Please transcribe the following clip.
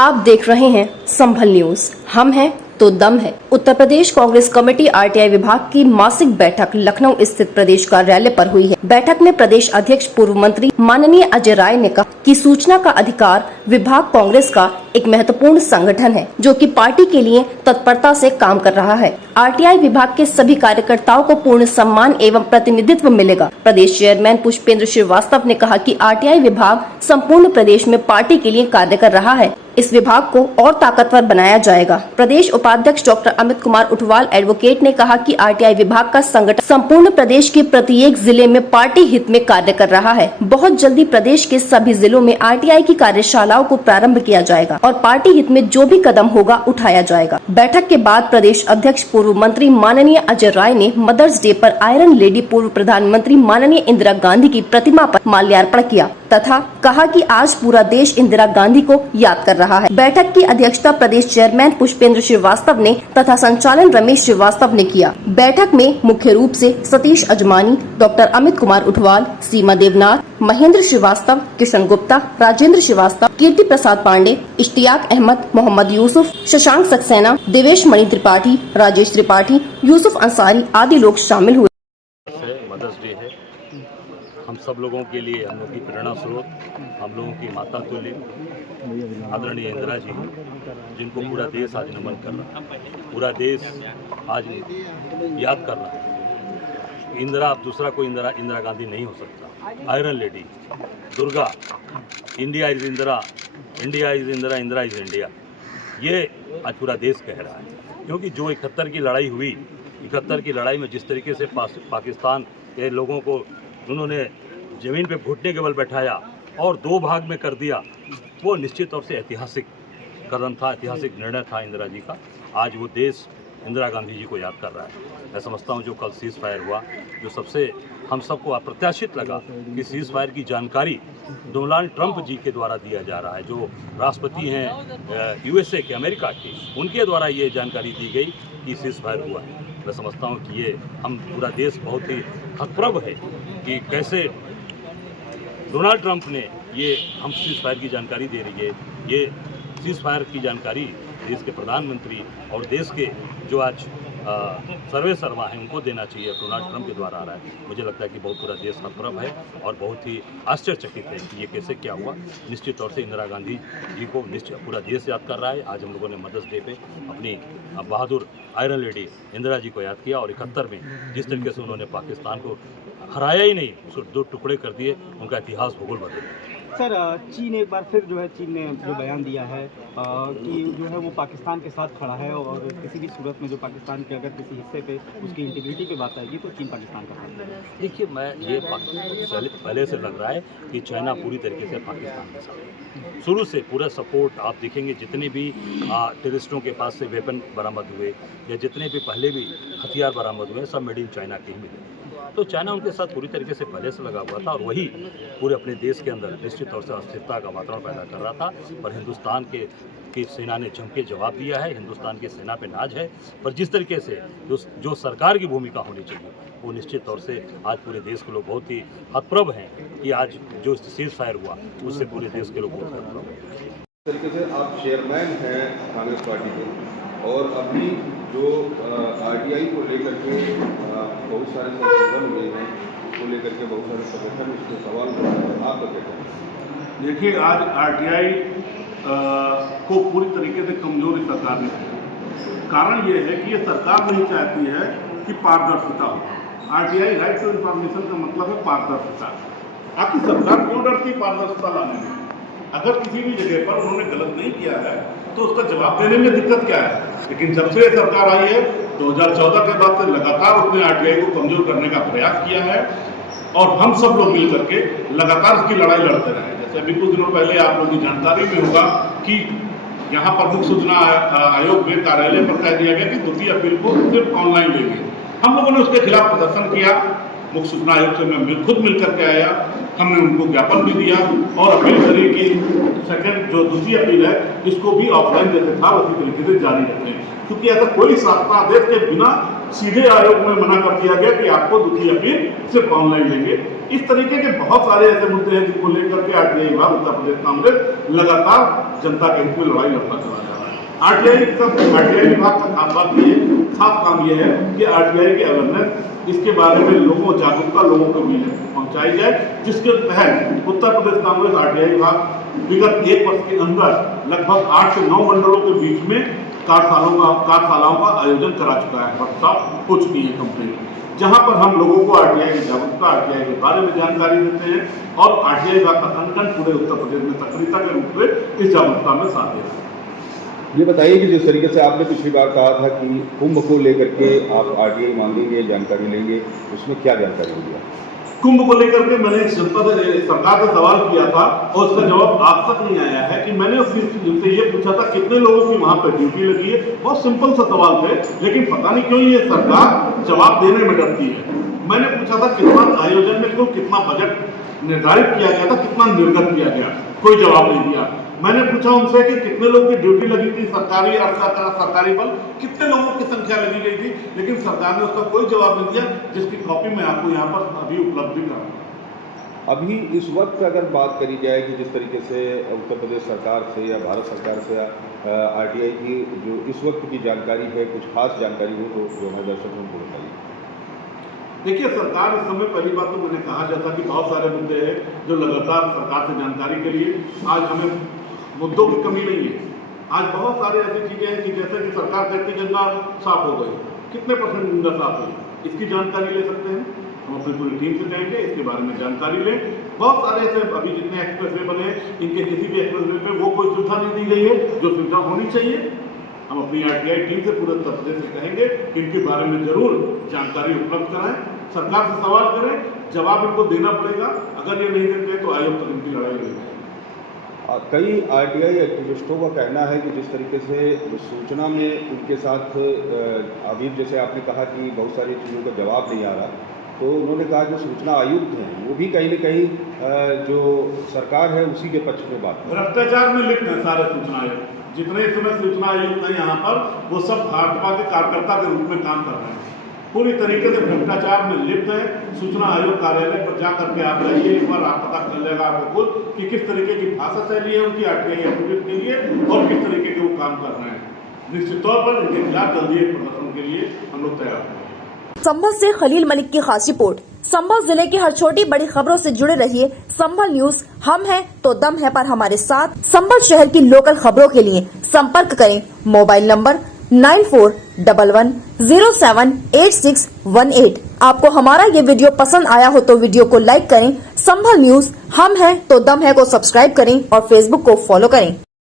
आप देख रहे हैं संभल न्यूज। हम हैं तो दम है। उत्तर प्रदेश कांग्रेस कमेटी आरटीआई विभाग की मासिक बैठक लखनऊ स्थित प्रदेश कार्यालय पर हुई है। बैठक में प्रदेश अध्यक्ष पूर्व मंत्री माननीय अजय राय ने कहा कि सूचना का अधिकार विभाग कांग्रेस का एक महत्वपूर्ण संगठन है जो कि पार्टी के लिए तत्परता से काम कर रहा है। आरटीआई विभाग के सभी कार्यकर्ताओं को पूर्ण सम्मान एवं प्रतिनिधित्व मिलेगा। प्रदेश चेयरमैन पुष्पेंद्र श्रीवास्तव ने कहा कि आरटीआई विभाग संपूर्ण प्रदेश में पार्टी के लिए कार्य कर रहा है। इस विभाग को और ताकतवर बनाया जाएगा। प्रदेश उपाध्यक्ष डॉक्टर अमित कुमार उठवाल एडवोकेट ने कहा कि आरटीआई विभाग का संगठन संपूर्ण प्रदेश के प्रत्येक जिले में पार्टी हित में कार्य कर रहा है। बहुत जल्दी प्रदेश के सभी जिलों में आरटीआई की कार्यशालाओं को प्रारंभ किया जाएगा और पार्टी हित में जो भी कदम होगा उठाया जाएगा। बैठक के बाद प्रदेश अध्यक्ष पूर्व मंत्री माननीय अजय राय ने मदर्स डे पर आयरन लेडी पूर्व प्रधानमंत्री माननीय इंदिरा गांधी की प्रतिमा पर माल्यार्पण किया तथा कहा कि आज पूरा देश इंदिरा गांधी को याद कर रहा है। बैठक की अध्यक्षता प्रदेश चेयरमैन पुष्पेंद्र श्रीवास्तव ने तथा संचालन रमेश श्रीवास्तव ने किया। बैठक में मुख्य रूप से सतीश अजमानी, डॉक्टर अमित कुमार उठवाल, सीमा देवनाथ, महेंद्र श्रीवास्तव, किशन गुप्ता, राजेंद्र श्रीवास्तव, कीर्ति प्रसाद पांडे, इश्तियाक अहमद, मोहम्मद यूसुफ, शशांक सक्सेना, देवेश मणि त्रिपाठी, राजेश त्रिपाठी, यूसुफ अंसारी आदि लोग शामिल हुए। मदर्स डे है, हम सब लोगों के लिए, हम लोगों की प्रेरणा स्रोत, हम लोगों की माता तुल्य आदरणीय इंदिरा जी, जिनको पूरा देश आज नमन कर रहा है, पूरा देश आज याद कर रहा है। इंदिरा, अब दूसरा कोई इंदिरा गांधी नहीं हो सकता। Iron lady, Durga, India is Indira, India is Indira, Indira is India, ये आज पूरा देश कह रहा है। क्योंकि जो 71 की लड़ाई हुई, 71 की लड़ाई में जिस तरीके से पाकिस्तान के लोगों को उन्होंने ज़मीन पे घुटने के बल बैठाया और दो भाग में कर दिया, वो निश्चित तौर से ऐतिहासिक कदम था, ऐतिहासिक निर्णय था इंदिरा जी का। आज वो देश इंदिरा गांधी जी को याद कर रहा है। मैं समझता हूँ जो कल सीज़ फायर हुआ, जो सबसे हम सबको अप्रत्याशित लगा कि सीज़ फायर की जानकारी डोनाल्ड ट्रंप जी के द्वारा दिया जा रहा है, जो राष्ट्रपति हैं यूएसए के, अमेरिका के, उनके द्वारा ये जानकारी दी गई कि सीज़ फायर हुआ है। मैं समझता हूँ कि ये हम पूरा देश बहुत ही हतप्रभ है कि कैसे डोनाल्ड ट्रंप ने ये हम सीज़ फायर की जानकारी दे रही है। ये सीज़ फायर की जानकारी देश के प्रधानमंत्री और देश के जो आज सर्वे सर्वा हैं उनको देना चाहिए। डोनाल्ड ट्रंप के द्वारा आ रहा है। मुझे लगता है कि बहुत पूरा देश हतप्रभ है और बहुत ही आश्चर्यचकित है कि ये कैसे क्या हुआ। निश्चित तौर से इंदिरा गांधी जी को पूरा देश याद कर रहा है। आज हम लोगों ने मदर्स डे पे अपनी बहादुर आयरन लेडी इंदिरा जी को याद किया और 71 में जिस तरीके से उन्होंने पाकिस्तान को हराया ही नहीं, उसको दो टुकड़े कर दिए, उनका इतिहास भूगोल बदल। सर, चीन एक बार फिर जो है, चीन ने जो बयान दिया है कि जो है वो पाकिस्तान के साथ खड़ा है और किसी भी सूरत में जो पाकिस्तान के अगर किसी हिस्से पे उसकी इंटीग्रिटी पे बात आएगी तो चीन पाकिस्तान का साथ देगा। देखिए, मैं ये पहले से लग रहा है कि चाइना पूरी तरीके से पाकिस्तान के साथ है। शुरू से पूरा सपोर्ट आप देखेंगे, जितने भी टेररिस्टों के पास से वेपन बरामद हुए या जितने भी पहले भी हथियार बरामद हुए, सब मेड इन चाइना के ही मिले। तो चाइना उनके साथ पूरी तरीके से पहले से लगा हुआ था और वही पूरे अपने देश के अंदर निश्चित तौर से अस्थिरता का वातावरण पैदा कर रहा था। और हिंदुस्तान की सेना ने जम के जवाब दिया है। हिंदुस्तान की सेना पे नाज है। पर जिस तरीके से जो सरकार की भूमिका होनी चाहिए, वो निश्चित तौर से आज पूरे देश के लोग बहुत ही हतप्रभ हैं कि आज जो सीज़ फायर हुआ उससे पूरे देश के लोग बहुत हतप्रभ हैं। तरीके से आप चेयरमैन हैं कांग्रेस पार्टी के और अभी जो आरटीआई को लेकर के बहुत सारे संशोधन हुए हैं, उसको लेकर के बहुत सारे संगठन इसमें सवाल कर रहे हैं, आप क्या कहते हैं? देखिए, आज आरटीआई को पूरी तरीके से कमजोर सरकार ने किया। कारण ये है कि ये सरकार नहीं चाहती है कि पारदर्शिता हो। आरटीआई राइट टू इन्फॉर्मेशन का मतलब है पारदर्शिता। आखिर सरकार क्यों डरती पारदर्शिता लाने में? अगर किसी भी जगह पर उन्होंने गलत नहीं किया है तो उसका जवाब देने में दिक्कत क्या है? लेकिन जब से सरकार आई है 2014 के बाद से लगातार उसने आरटीआई को कमजोर करने का प्रयास किया है और हम सब लोग मिल करके लगातार उसकी लड़ाई लड़ते रहे। जैसे अभी कुछ दिनों पहले आप लोगों की जानकारी में होगा कि यहाँ पर मुख्य सूचना आयोग में कार्यालय पर कह दिया गया कि द्वितीय अपील को सिर्फ ऑनलाइन लेंगे। हम लोगों ने उसके खिलाफ प्रदर्शन किया। मुख्य सूचना आयोग से मैं खुद मिल करके आया, हमने उनको ज्ञापन भी दिया और अपील करी कि सेकंड जो दूसरी अपील है इसको भी ऑफलाइन जैसे था उसी तरीके से जारी रखें। क्योंकि ऐसा कोई शासनादेश के बिना सीधे आयोग में मना कर दिया गया कि आपको दूसरी अपील सिर्फ ऑनलाइन लेंगे। इस तरीके के बहुत सारे ऐसे मुद्दे हैं जिनको लेकर के आरटीआई विभाग उत्तर प्रदेश कांग्रेस लगातार जनता के हित में लड़ाई लड़ता चला जा रहा है। आरटीआई विभाग का खास काम ये है कि आरटीआई के अवेयरनेस इसके बारे में जागरूकता लोगों के बीच पहुंचाई जाए, जिसके तहत उत्तर प्रदेश कांग्रेस आरटीआई विभाग विगत 1 वर्ष के अंदर लगभग 8 से 9 मंडलों के बीच में कार्यशालाओं का आयोजन करा चुका है। वर्कशॉप हो चुकी है कंप्लीट, जहां पर हम लोगों को आरटीआई की जागरूकता, आरटीआई के बारे में जानकारी देते हैं और आरटीआई विभाग का संगठन पूरे उत्तर प्रदेश में सक्रियता के रूप में इस जागरूकता में साथ दे रहा है। ये बताइए कि जिस तरीके से आपने पिछली बार कहा था कि कुंभ को लेकर के आप आरटीआई मांगेंगे, जानकारी लेंगे, उसमें क्या जानकारी होगी? कुंभ को लेकर के मैंने सरकार से सवाल किया था और उसका जवाब आज तक नहीं आया है कि मैंने उनसे ये पूछा था कितने लोगों की वहां पर ड्यूटी लगी है। बहुत सिंपल सा सवाल थे, लेकिन पता नहीं क्यों ये सरकार जवाब देने में डरती है। मैंने पूछा था कितना आयोजन में कुल कितना बजट निर्धारित किया गया था, कितना निर्गत किया गया, कोई जवाब नहीं दिया। मैंने पूछा उनसे कि कितने लोगों की ड्यूटी लगी थी, सरकारी और सरकारी बल कितने लोगों की संख्या लगी गई थी, लेकिन सरकार ने उसका कोई जवाब नहीं दिया, जिसकी कॉपी मैं आपको यहाँ पर अभी उपलब्ध भी कराऊंगा। अभी इस वक्त अगर बात करी जाए कि जिस तरीके से उत्तर प्रदेश सरकार से या भारत सरकार से आरटीआई की जो इस वक्त की जानकारी है, कुछ खास जानकारी हो तो जो हमारे दर्शकों को बताइए। देखिए, सरकार इस समय, पहली बात तो मैंने कहा जैसा कि बहुत सारे मुद्दे हैं जो लगातार सरकार से जानकारी के लिए, आज हमें मुद्दों की कमी नहीं है। आज बहुत सारे ऐसी चीजें हैं कि जैसे कि सरकार कहती गंगा साफ हो गई, कितने % गंगा साफ हुई, इसकी जानकारी ले सकते हैं। हम अपनी पूरी टीम से जाएंगे, इसके बारे में जानकारी लें। बहुत सारे ऐसे अभी जितने एक्सप्रेसवे बने हैं, इनके किसी भी एक्सप्रेसवे पे वो कोई सुविधा नहीं दी गई है जो सुविधा होनी चाहिए। हम अपनी आरटीआई टीम से पूरे उत्तर प्रदेश से कहेंगे कि इनके बारे में जरूर जानकारी उपलब्ध कराएं, सरकार से सवाल करें, जवाब इनको देना पड़ेगा। अगर ये नहीं देते तो आयोग तक इनकी लड़ाई लड़ेगी। कई आरटीआई एक्टिविस्टों का कहना है कि जिस तरीके से सूचना में उनके साथ अभी जैसे आपने कहा कि बहुत सारी चीज़ों का जवाब नहीं आ रहा, तो उन्होंने कहा जो सूचना आयुक्त हैं वो भी कहीं न कहीं जो सरकार है उसी के पक्ष में बात है। भ्रष्टाचार में लिप्त है सारे सूचना आयुक्त, जितने इस समय सूचना आयुक्त हैं यहाँ पर, वो सब भाजपा के कार्यकर्ता के रूप में काम कर रहे हैं, पूरी तरीके से भ्रष्टाचार में लिप्त है। सूचना आयोग कार्यालय पर जा करके आप जाइए, एक बार आप पता चल जाएगा आपको खुद कि किस तरीके की भाषा शैली है उनकी आरटीआई एक्टिविटी के लिए और किस तरीके के वो काम कर रहे हैं। निश्चित तौर पर इनके खिलाफ जल्दी एक प्रदर्शन के लिए हम लोग तैयार हैं। संभल से खलील मलिक की खास रिपोर्ट। संभल जिले की हर छोटी बड़ी खबरों से जुड़े रहिए संभल न्यूज। हम हैं तो दम है पर हमारे साथ। संभल शहर की लोकल खबरों के लिए संपर्क करें मोबाइल नंबर 9411078618। आपको हमारा ये वीडियो पसंद आया हो तो वीडियो को लाइक करें। संभल न्यूज हम हैं तो दम है को सब्सक्राइब करें और फेसबुक को फॉलो करें।